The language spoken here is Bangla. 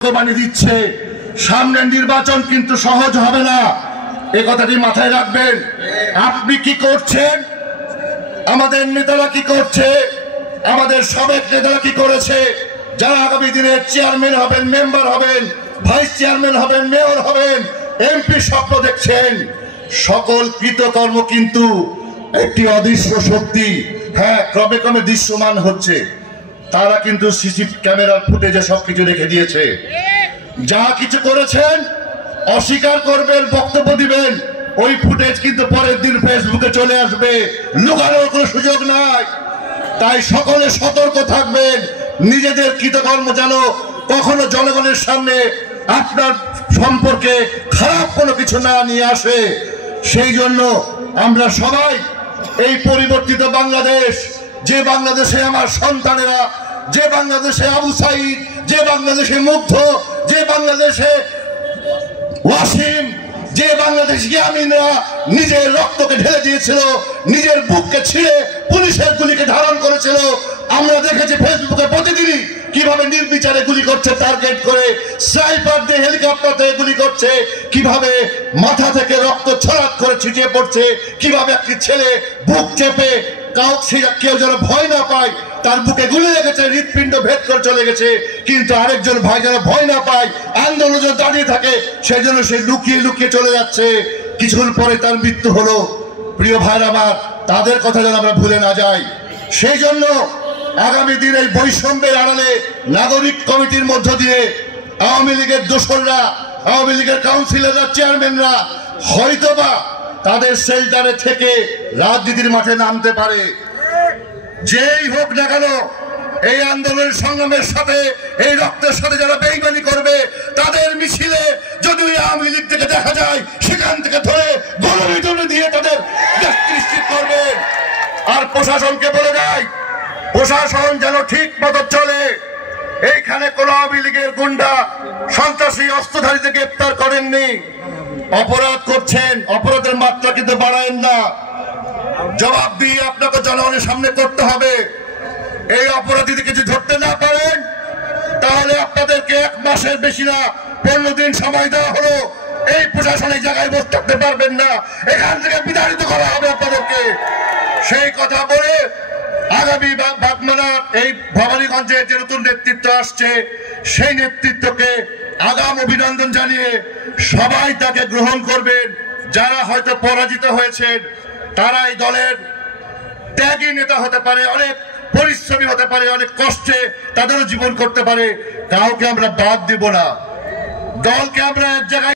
বানিয়ে দিচ্ছে। সামনের নির্বাচন কিন্তু সহজ হবে না, এ কথাটি মাথায় রাখবেন। আপনি কি করছেন, আমাদের নেতারা কি করছে, আমাদের সাবেক নেতারা কি করেছে, যারা আগামী দিনের চেয়ারম্যান হবেন, মেম্বার হবেন, ভাইস চেয়ারম্যান হবেন, মেয়র হবেন, এমপি স্বপ্ন দেখছেন, সকল কৃতকর্ম কিন্তু একটি অদৃশ্য শক্তি ক্রমে ক্রমে দৃশ্যমান হচ্ছে। তারা কিন্তু সিসি ক্যামেরার ফুটেজে সবকিছু রেখে দিয়েছে। যা কিছু করেছেন অস্বীকার করবেন, বক্তব্য দিবেন, ওই ফুটেজ কিন্তু পরের দিন ফেসবুকে চলে আসবে, লুকানোর কোনো সুযোগ নাই। তাই সকলে সতর্ক থাকবেন, নিজেদের কৃতকর্ম যেন কখনো জনগণের সামনে আপনার সম্পর্কে খারাপ কোনো কিছু না নিয়ে আসে। সেই জন্য আমরা সবাই এই পরিবর্তিত বাংলাদেশ, যে বাংলাদেশে আমার সন্তানেরা, যে বাংলাদেশে আবু সাইদ, যে বাংলাদেশে মুগ্ধ, যে বাংলাদেশে ওয়াসিম, যে বাংলাদেশ ইয়ামিনরা নিজের রক্তকে ঢেলে দিয়েছিল, নিজের বুককে ছিঁড়ে পুলিশের গুলিকে ধারণ করেছিল। আমরা দেখেছি ফেসবুকে প্রতিদিনই কিভাবে নির্বিচারে গুলি করছে, টার্গেট করে স্নাইপার দিয়ে হেলিকপ্টার থেকে গুলি করছে, কিভাবে মাথা থেকে রক্ত ছড়াট করে ছিটিয়ে পড়ছে, কিভাবে একটি ছেলে বুক চেপে কেউ যেন ভয় না পায় তার বুকে গুলি লেগেছে, হৃৎপিণ্ড ভেদ করে চলে গেছে, কিন্তু আরেকজন ভাই যেন ভয় না পায়, আন্দোলন যেন দাঁড়িয়ে থাকে, সেই জন্য সে লুকিয়ে লুকিয়ে চলে যাচ্ছে। কিছুক্ষণ পরে তার মৃত্যু হলো। প্রিয় ভাইরা আমার, তাদের কথা যেন আমরা ভুলে না যাই। সেই জন্য আগামী দিন এই বৈষম্যের আড়ালে নাগরিক কমিটির মধ্য দিয়ে আওয়ামী লীগের দোসররা, আওয়ামী লীগের কাউন্সিলররা, চেয়ারম্যানরা হয়তোবা তাদের শেল্টারে থেকে রাজনীতির মাঠে নামতে পারে। যেই হোক না কেন, এই আন্দোলনের সংগ্রামের সাথে, এই রক্তের সাথে যারা বেইমানি করবে, তাদের মিছিলে যদি আওয়ামী লীগ থেকে দেখা যায়, সেখান থেকে ধরে গণবিতরণ দিয়ে তাদের নিশ্চিত করবে। আর প্রশাসনকে বলে যায়, প্রশাসন যেন ঠিক মতো চলে। এইখানে কোন আওয়ামী লীগের গুন্ডা সন্ত্রাসী অস্ত্রধারীকে গ্রেপ্তার করেননি। অপরাধ করছেন, অপরাধের মাত্রা কিন্তু বাড়ায়েন না। জবাব দিয়ে আপনাকে জনগণের সামনে করতে হবে। এই অপরাধীদের যদি ধরতে না পারেন, তাহলে আপনাদেরকে 1 মাসের বেশি না 15 দিন সময় দেওয়া হলো। এই প্রশাসনিক জায়গায় বসে থাকতে পারবেন না, এখান থেকে বিতাড়িত করা হবে আপনাদেরকে। সেই কথা বলে আগামী বাগমারার এই ভবানীগঞ্জের যে নতুন নেতৃত্ব আসছে, সেই নেতৃত্বকে আগাম অভিনন্দন জানিয়ে সবাই তাকে গ্রহণ করবেন। যারা হয়তো পরাজিত হয়েছেন, তারা এই দলের ত্যাগী নেতা হতে পারে, অনেক পরিশ্রমী হতে পারে, অনেক কষ্টে তাদেরও জীবন করতে পারে। কাউকে আমরা বাদ দিব না। দলকে আমরা এক জায়গায়